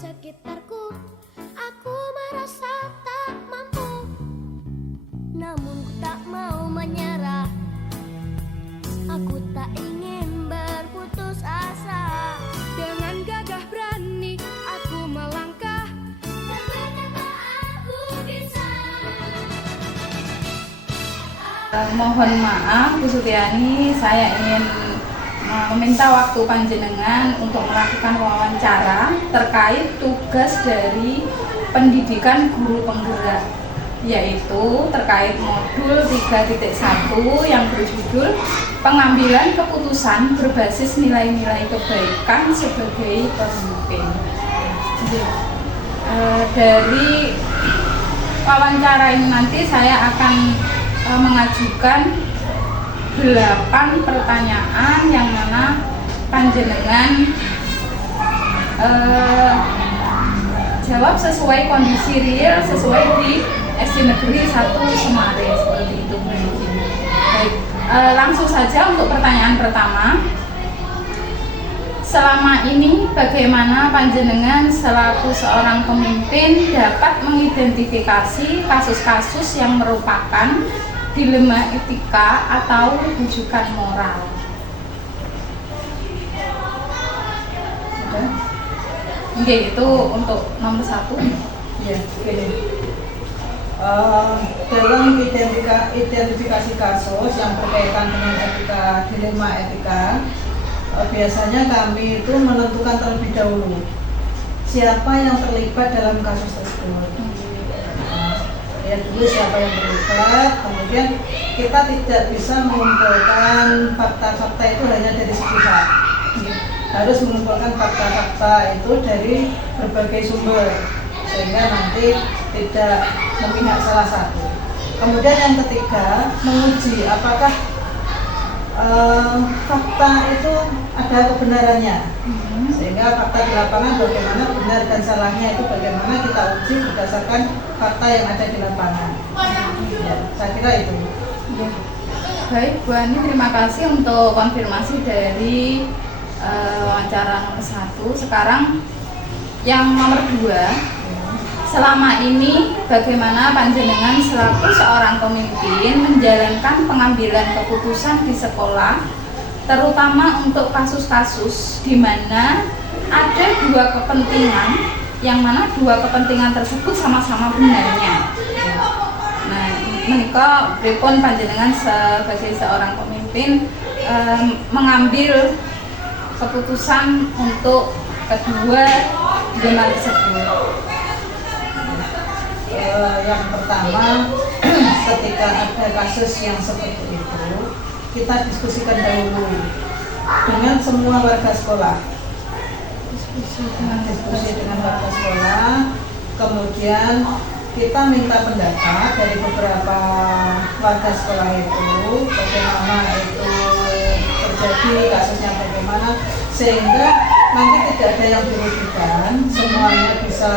sekitarku. Aku merasa tak mampu, namun ku tak mau menyerah. Aku tak ingin berputus asa. Dengan gagah berani aku melangkah, Dan ternyata aku bisa. Mohon maaf Bu Sutiani, saya ingin meminta waktu panjenengan untuk melakukan wawancara terkait tugas dari pendidikan guru penggerak, yaitu terkait modul 3.1 yang berjudul pengambilan keputusan berbasis nilai-nilai kebaikan sebagai pemimpin. Dari wawancara ini nanti saya akan mengajukan 8 pertanyaan yang mana panjenengan jawab sesuai kondisi real, sesuai di SD Negeri 1 Semare, seperti itu. Baik, langsung saja untuk pertanyaan pertama. Selama ini bagaimana panjenengan selaku seorang pemimpin dapat mengidentifikasi kasus-kasus yang merupakan dilema etika atau rujukan moral? Sudah? Oke, itu untuk nomor 1. Ya, gini. Dalam identifikasi kasus yang berkaitan dengan etika, dilema etika, biasanya kami itu menentukan terlebih dahulu siapa yang terlibat dalam kasus tersebut. Lihat dulu siapa yang terlibat, kemudian kita tidak bisa mengumpulkan fakta-fakta itu hanya dari sepihak. Harus mengumpulkan fakta-fakta itu dari berbagai sumber, sehingga nanti tidak memihak salah satu. Kemudian yang ketiga, menguji apakah fakta itu ada kebenarannya, sehingga fakta di lapangan bagaimana benar dan salahnya itu bagaimana kita uji berdasarkan fakta yang ada di lapangan. Ya, saya kira itu. Ya. Baik Bu Ani, terima kasih untuk konfirmasi dari wawancara nomor 1. Sekarang yang nomor 2. Selama ini bagaimana panjenengan selaku seorang pemimpin menjalankan pengambilan keputusan di sekolah, terutama untuk kasus-kasus di mana ada 2 kepentingan, yang mana 2 kepentingan tersebut sama-sama benarnya. Nah, menika pripun panjenengan sebagai seorang pemimpin mengambil keputusan untuk kedua dilema tersebut? Yang pertama, ketika ada kasus yang seperti itu, kita diskusikan dahulu dengan semua warga sekolah. Diskusi dengan warga sekolah, kemudian kita minta pendapat dari beberapa warga sekolah itu, bagaimana itu terjadi, kasusnya bagaimana, sehingga nanti tidak ada yang dirugikan, semuanya bisa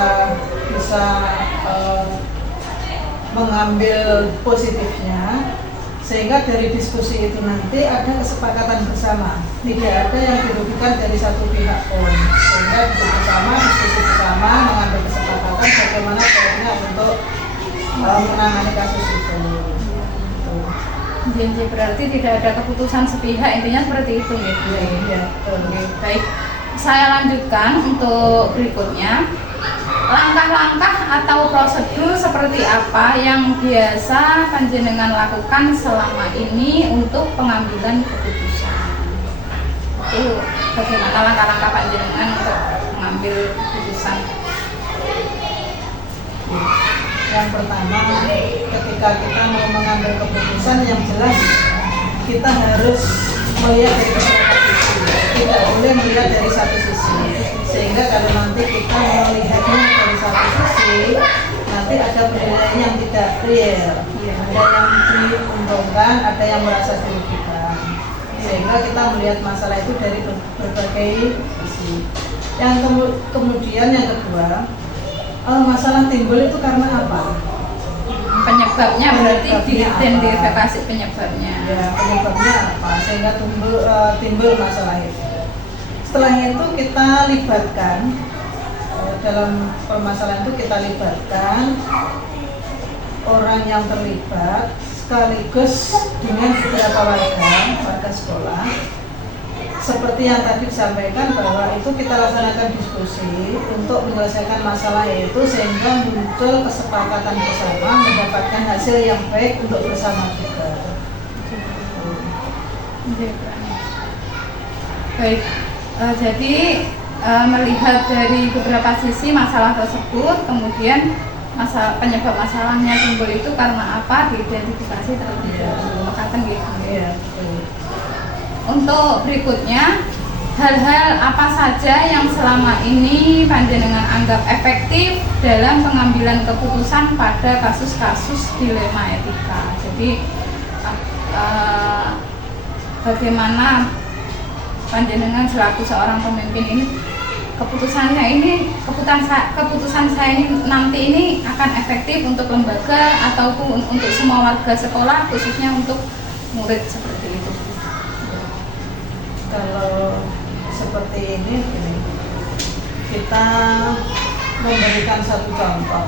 mengambil positifnya, sehingga dari diskusi itu nanti ada kesepakatan bersama, tidak ada yang dirugikan dari satu pihak pun, sehingga duduk bersama, diskusi bersama, mengambil kesepakatan bagaimana caranya untuk menangani kasus itu. Jadi berarti tidak ada keputusan sepihak, intinya seperti itu ya Bu. Ya, baik, saya lanjutkan untuk berikutnya. Langkah-langkah atau prosedur seperti apa yang biasa panjenengan lakukan selama ini untuk pengambilan keputusan? Itu bagaimana langkah-langkah panjenengan untuk mengambil keputusan? Yang pertama, ketika kita mau mengambil keputusan, yang jelas kita harus melihat dari beberapa sisi, tidak boleh melihat dari satu sisi, sehingga kalau nanti kita melihatnya dari satu sisi, nanti ada penilaian yang tidak real, ada yang diuntungkan, ada yang merasa dirugikan, sehingga kita melihat masalah itu dari berbagai sisi. Yang kemudian yang kedua, masalah timbul itu karena apa? Penyebabnya berarti diidentifikasi penyebabnya. Ya, penyebabnya apa? Sehingga timbul masalah itu. Setelah itu kita libatkan dalam permasalahan itu kita libatkan orang yang terlibat sekaligus dengan beberapa warga sekolah. Seperti yang tadi disampaikan bahwa itu kita laksanakan diskusi untuk menyelesaikan masalah itu sehingga muncul kesepakatan bersama mendapatkan hasil yang baik untuk bersama juga. Baik, jadi melihat dari beberapa sisi masalah tersebut, kemudian penyebab masalahnya timbul itu karena apa, diidentifikasi terlebih dahulu. Makaten gitu. Iya, betul. Untuk berikutnya, hal-hal apa saja yang selama ini panjenengan anggap efektif dalam pengambilan keputusan pada kasus-kasus dilema etika. Jadi bagaimana panjenengan selaku seorang pemimpin ini keputusan saya ini nanti ini akan efektif untuk lembaga ataupun untuk semua warga sekolah, khususnya untuk murid seperti itu. Kalau seperti ini, kita memberikan satu contoh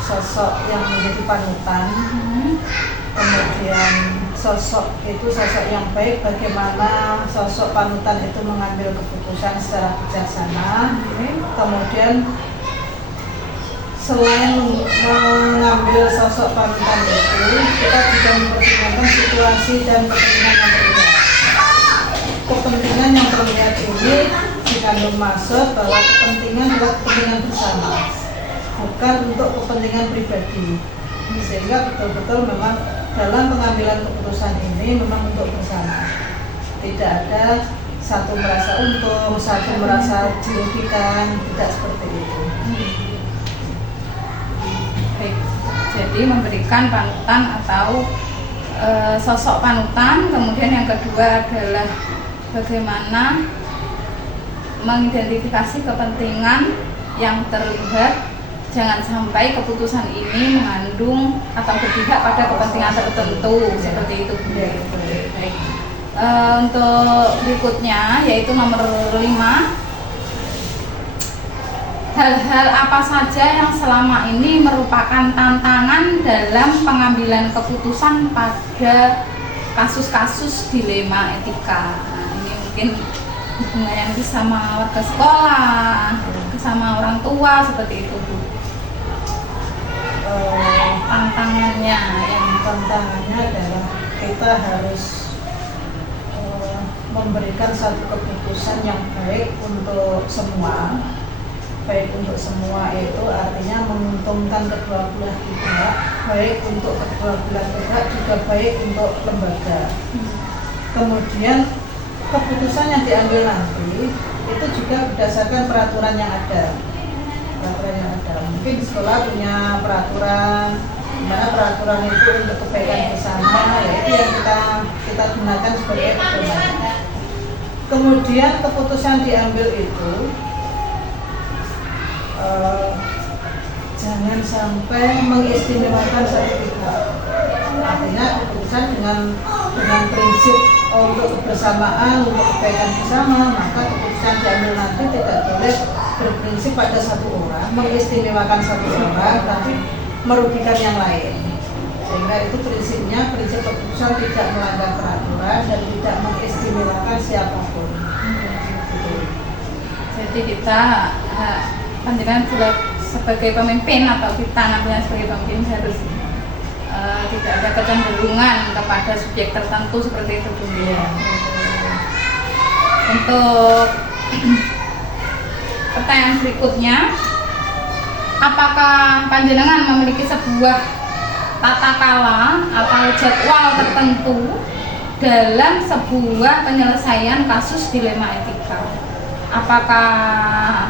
sosok yang menjadi panutan, kemudian sosok itu sosok yang baik, bagaimana sosok panutan itu mengambil keputusan secara bijaksana. Kemudian selain mengambil sosok panutan itu, kita juga mempertimbangkan situasi dan kepentingan yang terlihat. Kepentingan yang terlihat ini dikandung maksud bahwa kepentingan adalah kepentingan bersama, bukan untuk kepentingan pribadi. Sehingga betul-betul memang dalam pengambilan keputusan ini memang untuk bersama. Tidak ada satu merasa untung, satu merasa dirugikan, tidak seperti itu. Baik, jadi memberikan panutan atau sosok panutan. Kemudian yang kedua adalah bagaimana mengidentifikasi kepentingan yang terlihat. Jangan sampai keputusan ini mengandung atau berpihak pada kepentingan tertentu, seperti itu. Baik. Untuk berikutnya yaitu nomor 5, hal-hal apa saja yang selama ini merupakan tantangan dalam pengambilan keputusan pada kasus-kasus dilema etika. Nah, ini mungkin hubungannya sama warga sekolah, sama orang tua, seperti itu, Bu. Tantangannya adalah kita harus memberikan satu keputusan yang baik untuk semua. Baik untuk semua itu artinya menguntungkan kedua belah pihak, baik untuk kedua belah pihak juga baik untuk lembaga. Kemudian keputusan yang diambil nanti itu juga berdasarkan peraturan yang ada. Mungkin di sekolah punya peraturan, di mana peraturan itu untuk kebaikan bersama, yaitu yang kita gunakan sebagai pedoman. Kemudian keputusan diambil itu jangan sampai mengistimewakan satu pihak. Artinya keputusan dengan prinsip untuk kebersamaan, untuk kebaikan bersama, maka keputusan diambil nanti tidak boleh berprinsip pada satu orang, mengistimewakan satu orang, tapi merugikan yang lain. Sehingga itu prinsipnya, prinsip keputusan tidak melanggar peraturan dan tidak mengistimewakan siapapun. Jadi kita panjenengan sudah sebagai pemimpin atau kita nantinya sebagai pemimpin harus tidak ada kecenderungan kepada subjek tertentu seperti itu, Bu. Untuk pertanyaan berikutnya, apakah panjenengan memiliki sebuah tata kala atau jadwal tertentu dalam sebuah penyelesaian kasus dilema etika? Apakah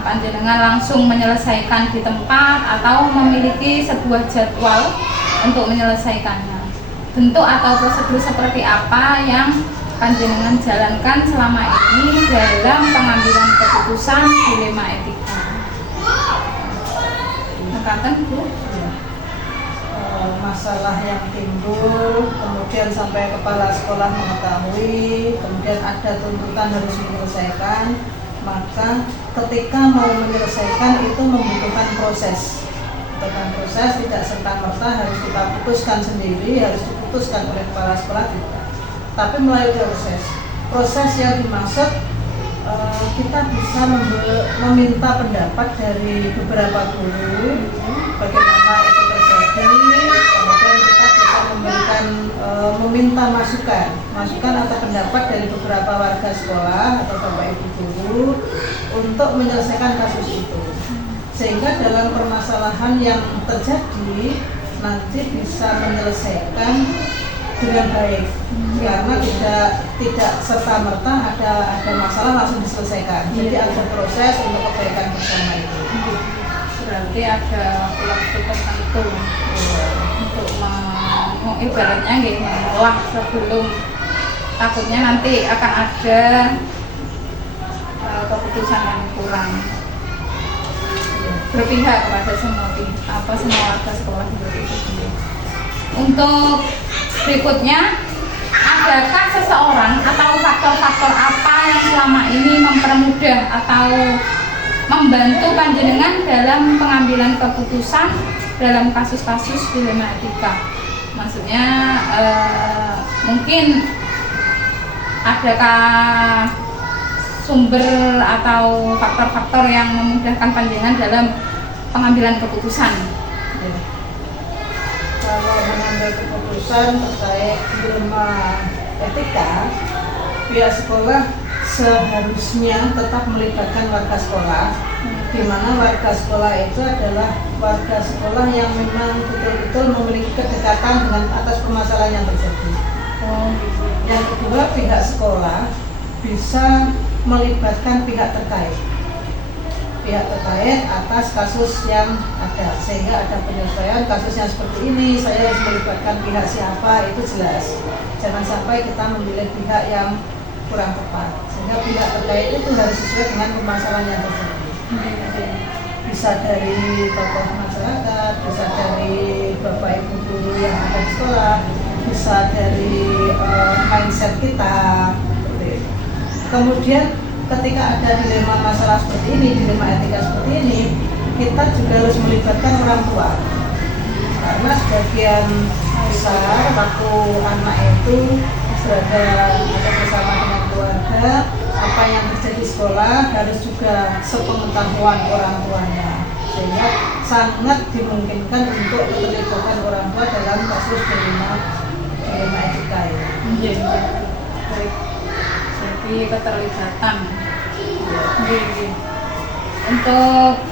panjenengan langsung menyelesaikan di tempat atau memiliki sebuah jadwal untuk menyelesaikannya? Bentuk atau prosedur seperti apa yang panjenengan jalankan selama ini dalam pengambilan keputusan dilema etika? Makaten, Bu. Masalah yang timbul, kemudian sampai kepala sekolah mengetahui, kemudian ada tuntutan harus menyelesaikan, maka ketika mau menyelesaikan itu membutuhkan proses. Tidak serta-merta harus kita putuskan sendiri, harus diputuskan oleh kepala sekolah tidak. Tapi melalui proses yang dimaksud kita bisa meminta pendapat dari beberapa guru bagaimana itu terjadi, kemudian kita bisa meminta masukan atau pendapat dari beberapa warga sekolah atau bapak ibu guru untuk menyelesaikan kasus itu, sehingga dalam permasalahan yang terjadi nanti bisa menyelesaikan dengan baik, karena tidak serta merta ada masalah langsung diselesaikan. Jadi ada proses untuk kebaikan bersama itu. Berarti ada waktu tertentu untuk ibaratnya mengolah sebelum takutnya nanti akan ada keputusan yang kurang berpihak kepada semua warga sekolah seperti itu. Untuk berikutnya, adakah seseorang atau faktor-faktor apa yang selama ini mempermudah atau membantu panjenengan dalam pengambilan keputusan dalam kasus-kasus dilema etika? Maksudnya mungkin adakah sumber atau faktor-faktor yang memudahkan panjenengan dalam pengambilan keputusan? Kalau mengambil keputusan terkait dilema etika, pihak sekolah seharusnya tetap melibatkan warga sekolah, di mana warga sekolah itu adalah warga sekolah yang memang betul-betul memiliki kedekatan dengan atas permasalahan yang terjadi. Yang kedua, pihak sekolah bisa melibatkan pihak terkait atas kasus yang ada, sehingga ada penyesuaian kasus yang seperti ini saya harus melibatkan pihak siapa, itu jelas. Jangan sampai kita memilih pihak yang kurang tepat, sehingga pihak terkait itu harus sesuai dengan permasalahan yang terjadi. Bisa dari tokoh masyarakat, bisa dari bapak ibu guru yang ada di sekolah, bisa dari mindset kita. Kemudian ketika ada dilema masalah seperti ini, dilema etika seperti ini, kita juga harus melibatkan orang tua, karena sebagian besar waktu anak itu berada atau bersama dengan keluarga, apa yang terjadi di sekolah harus juga sepengetahuan orang tuanya, sehingga sangat dimungkinkan untuk keterlibatan orang tua dalam kasus dilema etika ini. Baik. Jadi keterlibatan. Untuk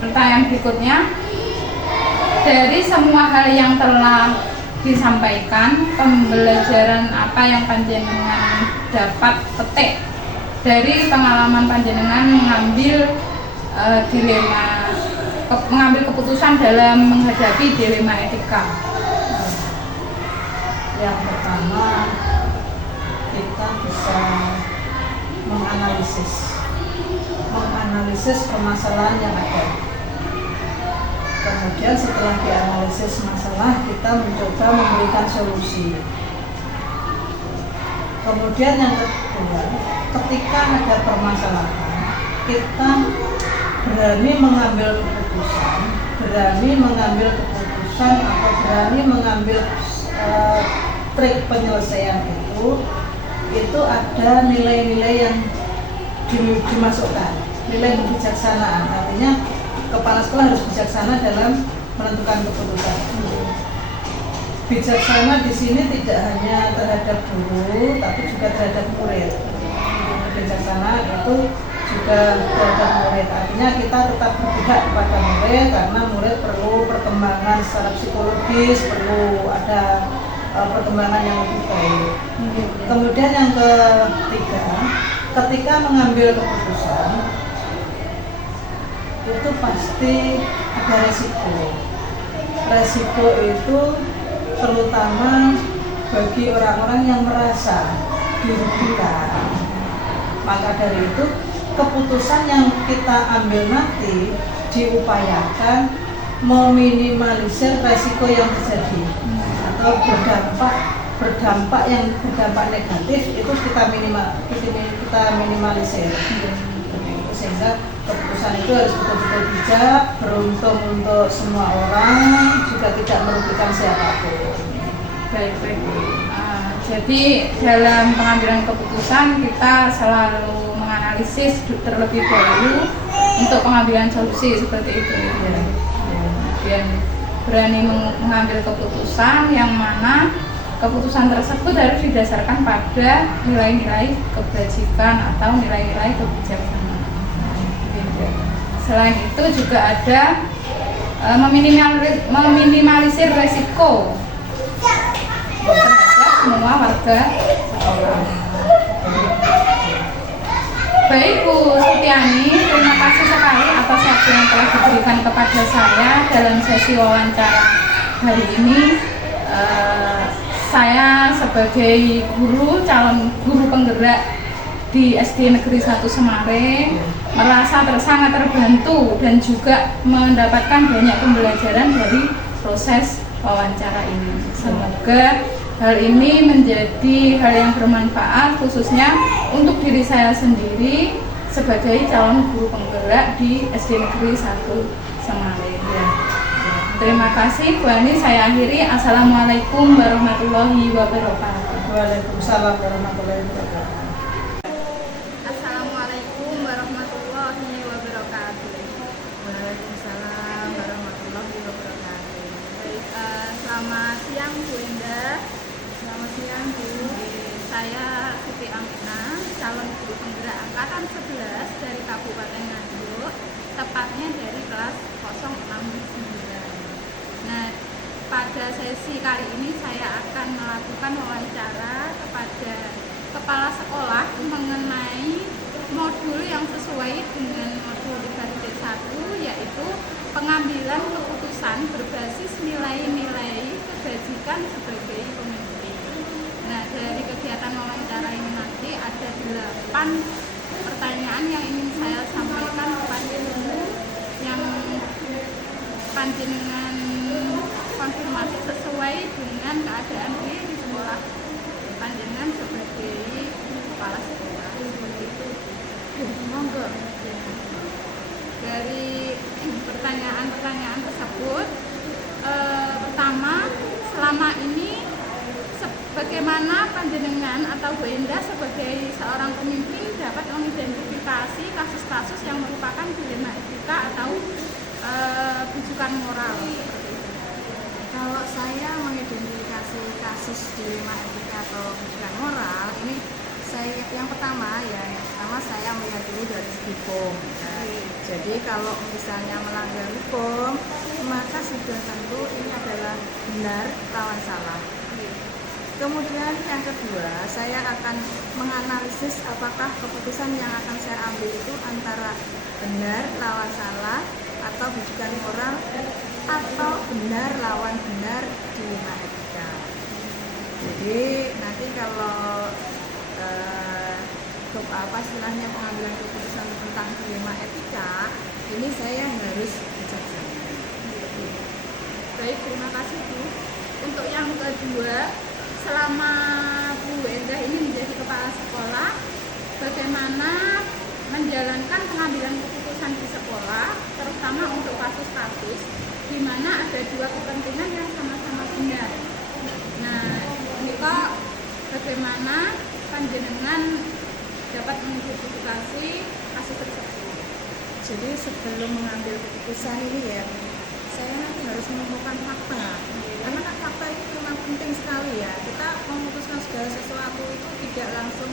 pertanyaan berikutnya, dari semua hal yang telah disampaikan, pembelajaran apa yang panjenengan dapat petik dari pengalaman panjenengan mengambil keputusan dalam menghadapi dilema etika? Yang pertama, kita bisa menganalisis permasalahan yang ada. Kemudian setelah dianalisis masalah, kita mencoba memberikan solusi. Kemudian yang kedua, ketika ada permasalahan, kita berani mengambil keputusan atau berani mengambil trik penyelesaian itu ada nilai-nilai yang dimasukkan, nilai kebijaksanaan. Artinya kepala sekolah harus bijaksana dalam menentukan keputusan. Bijaksana di sini tidak hanya terhadap guru, tapi juga terhadap murid. Bijaksana itu juga terhadap murid. Artinya kita tetap berpihak kepada murid, karena murid perlu perkembangan secara psikologis, perlu ada perkembangan yang lebih baik. Kemudian yang ketiga, ketika mengambil keputusan itu pasti ada resiko. Resiko itu terutama bagi orang-orang yang merasa dirugikan. Maka dari itu, keputusan yang kita ambil nanti diupayakan meminimalisir resiko yang terjadi, atau berdampak negatif itu kita minimalisir. sehingga keputusan itu harus betul-betul bijak, beruntung untuk semua orang, juga tidak merugikan siapapun. Baik. Jadi dalam pengambilan keputusan kita selalu menganalisis terlebih dahulu untuk pengambilan solusi seperti itu. Ya. Kemudian berani mengambil keputusan yang mana keputusan tersebut harus didasarkan pada nilai-nilai kebajikan atau nilai-nilai kebijaksanaan. Selain itu juga ada meminimalisir resiko terhadap semua warga sekolah. Baik Bu Sutiani, terima kasih sekali atas waktu yang telah diberikan kepada saya dalam sesi wawancara hari ini. Saya sebagai calon guru penggerak di SD Negeri 1 Semarang merasa sangat terbantu dan juga mendapatkan banyak pembelajaran dari proses wawancara ini. Semoga hal ini menjadi hal yang bermanfaat khususnya untuk diri saya sendiri sebagai calon guru penggerak di SD Negeri 1 Semarang. Terima kasih Bu Ani, saya akhiri. Assalamualaikum warahmatullahi wabarakatuh. Waalaikumsalam warahmatullahi wabarakatuh. Assalamualaikum warahmatullahi wabarakatuh. Waalaikumsalam warahmatullahi wabarakatuh. Baik, selamat siang Bu Indah. Selamat siang Bu. Saya Siti Aminah, calon guru penggerak angkatan 11 dari Kabupaten Nganjuk, tepatnya dari kelas 069. Nah, pada sesi kali ini saya akan melakukan wawancara kepada kepala sekolah mengenai modul yang sesuai dengan modul 3.1, yaitu pengambilan keputusan berbasis nilai-nilai kebajikan sebagai pemimpin. Nah, dari kegiatan wawancara ini nanti ada 8 pertanyaan yang ingin saya sampaikan kepada Ibu yang panjenengan konfirmasi sesuai dengan keadaan di sekolah panjenengan sebagai kepala sekolah seperti itu. Monggo. Dari pertanyaan-pertanyaan tersebut, pertama, selama ini bagaimana panjenengan atau Bu Indah sebagai seorang pemimpin dapat mengidentifikasi kasus-kasus yang merupakan dilema etika atau bujukan moral seperti itu? Kalau saya mengidentifikasi kasus dilema etika atau bujukan moral, ini yang pertama saya melihat dulu dari segi hukum. Jadi kalau misalnya melanggar hukum, maka sudah tentu ini adalah benar lawan salah. Kemudian yang kedua, saya akan menganalisis apakah keputusan yang akan saya ambil itu antara benar lawan salah atau bujukan moral atau benar lawan benar dilema etika. Jadi nanti kalau istilahnya pengambilan keputusan tentang dilema etika, ini saya harus bijaksana. Baik, terima kasih Bu. Untuk yang kedua, selama Bu Endah ini menjadi kepala sekolah, bagaimana menjalankan pengambilan keputusan di sekolah, terutama untuk kasus-kasus di mana ada dua kepentingan yang sama-sama benar. Nah, ini kok bagaimana panjenengan dapat mengidentifikasi kasus tersebut? Jadi sebelum mengambil keputusan ini saya nanti harus menemukan fakta. Karena kan fakta itu memang penting sekali ya. Kita memutuskan segala sesuatu itu tidak langsung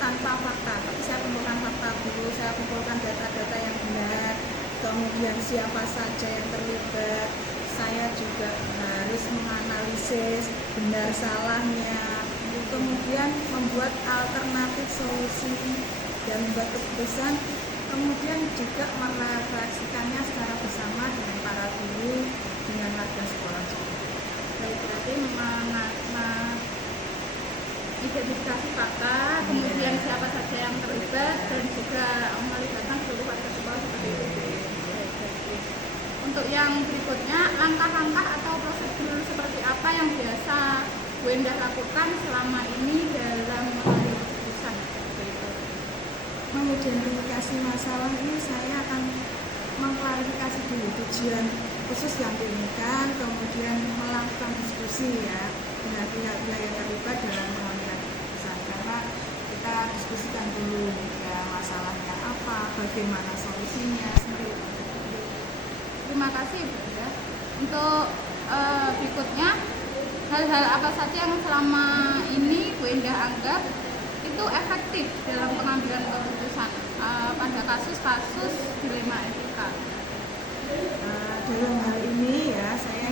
tanpa fakta. Tapi saya kumpulkan fakta dulu, saya kumpulkan data-data yang benar. Kemudian siapa saja yang terlibat. Saya juga harus menganalisis benar salahnya. Kemudian membuat alternatif solusi dan membuat keputusan. Kemudian juga merefleksikannya secara bersama dengan para guru, dengan warga sekolah juga. Baik, berarti identifikasi fakta, kemudian siapa saja yang terlibat dan juga melibatkan seluruh warga sekolah seperti itu. Untuk yang berikutnya, langkah-langkah atau prosedur seperti apa yang biasa Bu Endah lakukan selama ini dalam mengambil keputusan? mengidentifikasi masalah ini saya akan mengklarifikasi dulu tujuan khusus yang diinginkan, kemudian melakukan diskusi ya dengan pihak-pihak yang terlibat dalam pengambilan keputusan, karena kita diskusikan dulu ya masalahnya apa, bagaimana solusinya seperti itu. Terima kasih Bu ya. Untuk berikutnya, hal-hal apa saja yang selama ini Bu Endah anggap itu efektif dalam pengambilan keputusan pada kasus-kasus dilema etika? Dalam hal ini ya saya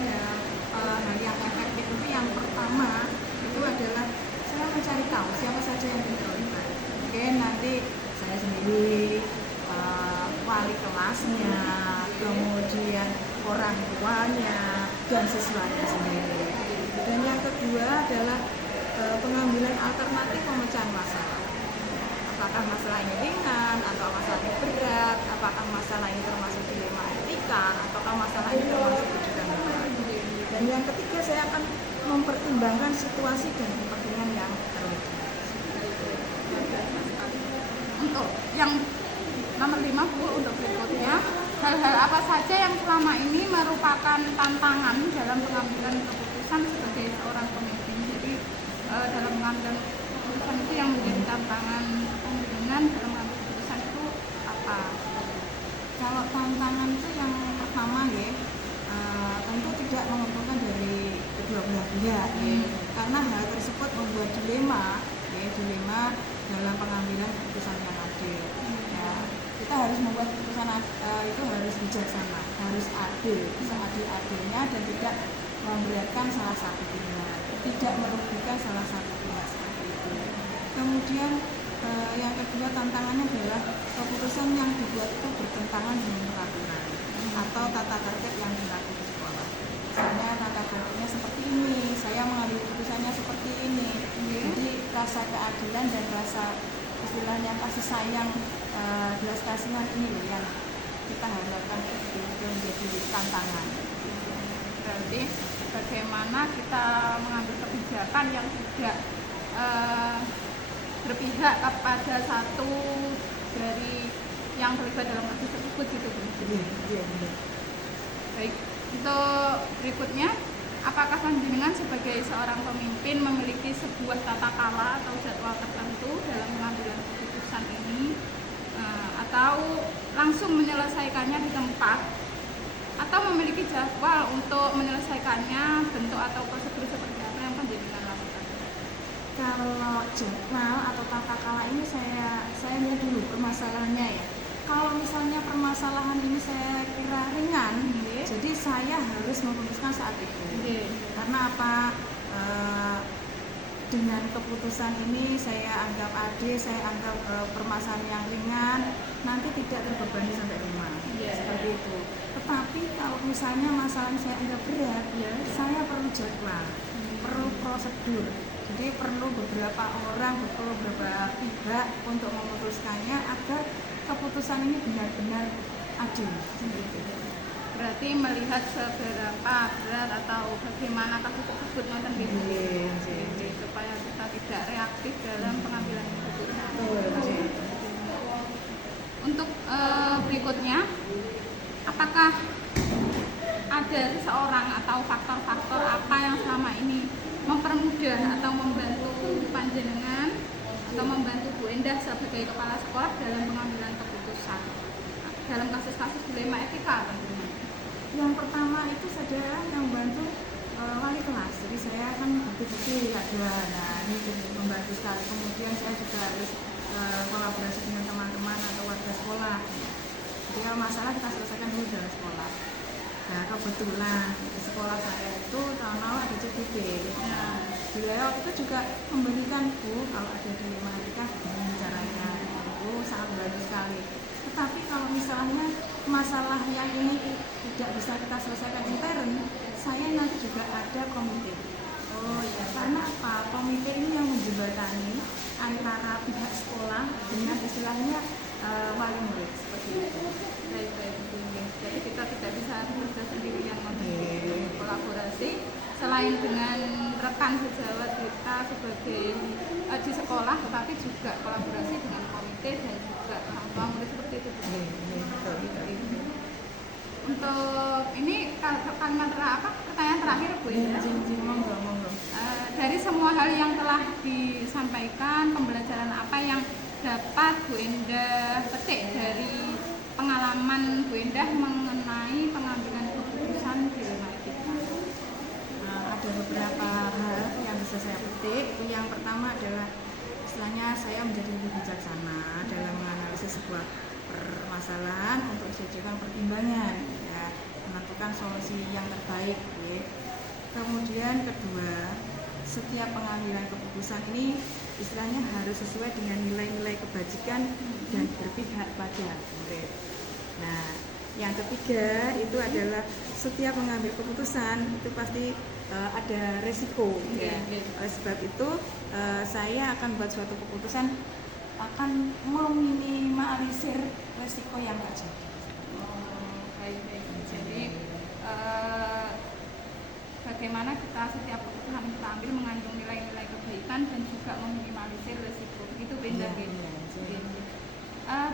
hal yang efektif itu yang pertama itu adalah saya mencari tahu siapa saja yang terlibat. Mungkin nanti saya sendiri, wali kelasnya, kemudian orang tuanya dan siswanya sendiri. Dan yang kedua adalah pengambilan alternatif pemecahan masalah. Apakah masalah ini ringan atau masalah ini berat, apakah masalah ini termasuk dilema etika, ataukah masalah ini termasuk kejutan moral. Dan yang ketiga saya akan mempertimbangkan situasi dan kepentingan yang terlibat. Untuk yang nomor 5 Bu, untuk berikutnya, hal-hal apa saja yang selama ini merupakan tantangan dalam pengambilan keputusan sebagai seorang pemimpin? Jadi dalam pengambilan keputusan itu yang menjadi tantangan pemimpinan dalam mengambil keputusan itu apa? Kalau tantangan itu yang pertama ya, tentu tidak menguntungkan dari kedua belah pihak ya, karena hal tersebut membuat dilema dalam pengambilan keputusan yang adil. Ya, kita harus membuat keputusan itu harus bijaksana, harus adil, seadil-adilnya dan tidak memberatkan salah satu pihak, tidak merugikan salah satu pihak seperti itu. Kemudian yang kedua tantangannya adalah keputusan yang dibuat itu bertentangan dengan peraturan atau tata tertib yang berlaku di sekolah. Misalnya tata tertibnya seperti ini, saya mengambil keputusannya seperti ini. Jadi rasa keadilan dan rasa istilahnya kasih sayang, belas kasihan ini loh yang kita harapkan itu menjadi tantangan. Berarti bagaimana kita mengambil kebijakan yang tidak berpihak kepada satu dari yang terlibat dalam kasus tersebut gitu Bu. Iya. Baik, untuk berikutnya, apakah panjenengan sebagai seorang pemimpin memiliki sebuah tata kala atau jadwal tertentu dalam pengambilan keputusan ini, atau langsung menyelesaikannya di tempat, atau memiliki jadwal untuk menyelesaikannya, bentuk atau prosedur seperti apa yang panjenengan lakukan? Kalau jadwal atau tata kala ini saya lihat dulu permasalahannya ya. Kalau misalnya permasalahan ini saya kira ringan, jadi saya harus memutuskan saat itu. Karena apa? Dengan keputusan ini saya anggap adil, saya anggap permasalahan yang ringan, nanti tidak terbebani sampai rumah. Seperti itu. Tetapi kalau misalnya masalah saya anggap berat, saya perlu jadwal, perlu prosedur. Jadi perlu beberapa orang, perlu beberapa pihak untuk memutuskannya agar keputusan ini benar-benar adil. Berarti melihat seberapa berat atau bagaimana kasus tersebut nanti supaya kita tidak reaktif dalam pengambilan keputusan. Untuk berikutnya, apakah ada seseorang atau faktor-faktor apa yang selama ini mempermudah atau membantu panjenengan atau membantu Bu Endah sebagai kepala sekolah dalam pengambilan keputusan dalam kasus-kasus dilema etika tentunya? Yang pertama itu saudara yang membantu wali kelas. Jadi saya kan bukti-bukti ada, nah ini membantu sekali. Kemudian saya juga harus kolaborasi dengan teman-teman atau warga sekolah. Jadi kalau masalah kita selesaikan dulu dalam sekolah. Nah kebetulan di sekolah saya itu tahun lalu ada CPB. Nah, beliau itu juga memberikan Bu kalau ada dilema etika gimana caranya. Itu sangat membantu sekali. Tetapi kalau misalnya masalah yang ini tidak bisa kita selesaikan intern, saya nanti juga ada komite. Karena apa? Komite ini yang menjembatani antara pihak sekolah dengan istilahnya wali murid seperti itu. Baik. Jadi kita tidak bisa bekerja sendirian, kolaborasi selain dengan rekan sejawat kita sebagai di sekolah, tetapi juga kolaborasi dengan komite dan juga juga orang tua murid seperti itu. Bu. Betul, betul. Untuk ini kalimat pertanyaan terakhir Bu ya. Monggo. Dari semua hal yang telah disampaikan, pembelajaran apa yang dapat Bu Endah petik dari pengalaman Bu Endah mengenai pengambilan keputusan dilema etika? Ada beberapa hal yang bisa saya petik. Yang pertama adalah istilahnya saya menjadi lebih bijaksana dalam menganalisis sebuah permasalahan untuk dijadikan pertimbangan, ya, menentukan solusi yang terbaik. Ya. Kemudian kedua, setiap pengambilan keputusan ini istilahnya harus sesuai dengan nilai-nilai kebajikan dan berpihak pada murid. Nah, yang ketiga itu adalah setiap mengambil keputusan itu pasti ada resiko. Ya. Oleh sebab itu saya akan buat suatu keputusan akan meminimalisir resiko yang terjadi. Baik. Jadi bagaimana kita setiap keputusan kita ambil mengandung nilai-nilai kebaikan dan juga meminimalisir resiko. Begitu Bu Endah.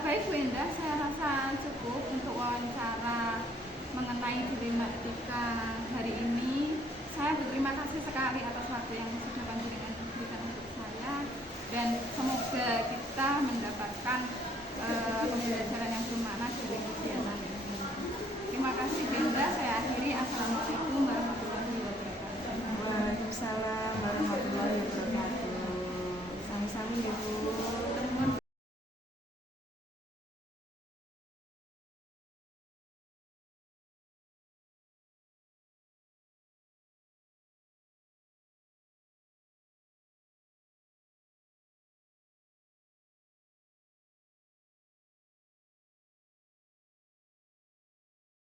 Baik Bu Endah, saya rasa cukup untuk wawancara mengenai dilema etika hari ini. Saya berterima kasih sekali atas waktu yang sudah panjenengan berikan untuk saya, dan semoga kita mendapatkan pembelajaran